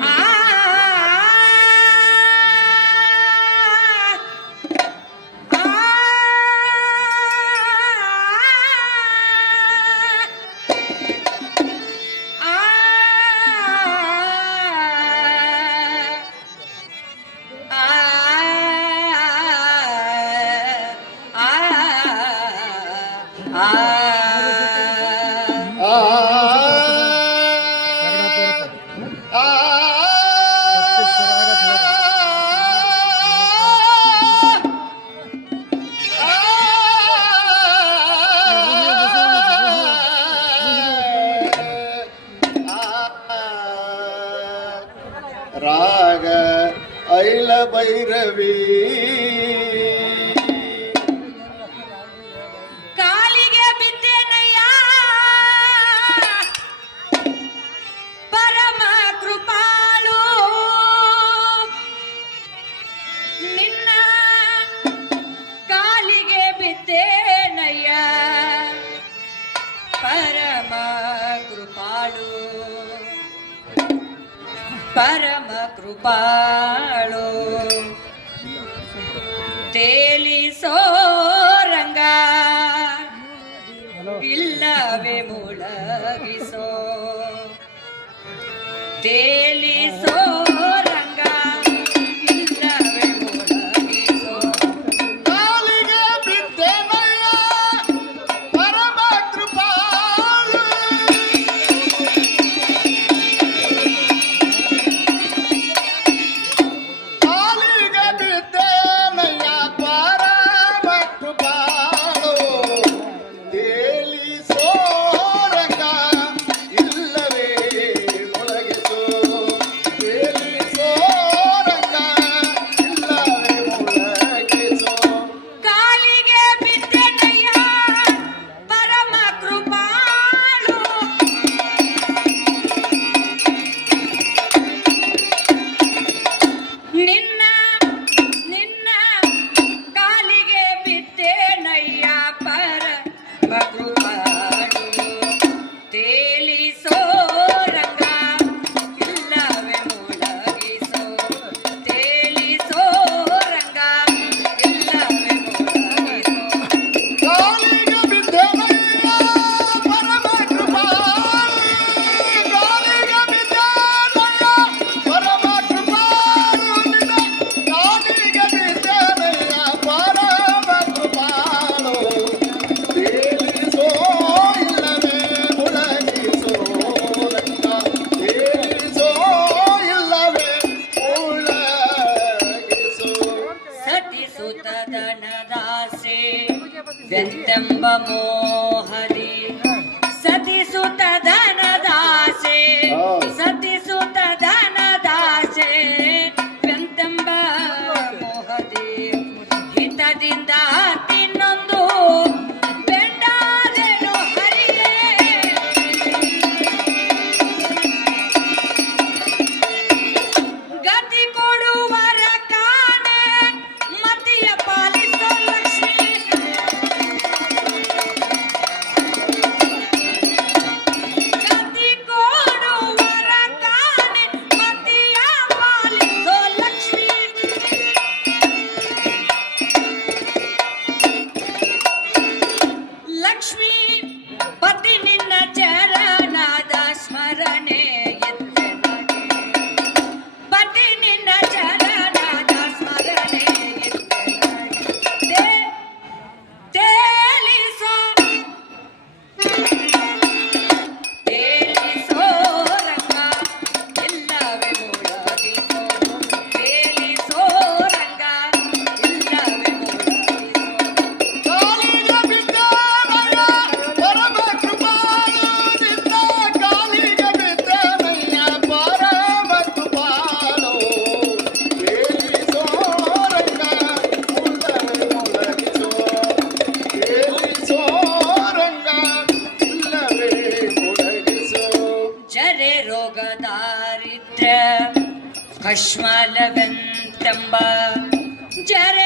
Ah. Bhairavi ಕಾಲಿಗೆ ಬಿದ್ದೇನಯ್ಯ? ಪರಮ ಕೃಪಾಳು. ನಿನ್ನ ಕಾಲಿಗೆ ಬಿದ್ದೇನಯ್ಯ? ಪರಮ ಕೃಪಾಳು. ಪರಮ ಕೃಪಾ ಇಲ್ಲವೇ ಮುಳಗಿಸೋ. ತೇಲಿಸೋ ವ್ಯಂತಂಬ ಮೋಹರಿ ಸತಿಸುತ್ತದ ಪಶ್ಮಲವಂತಂಬ ಜರ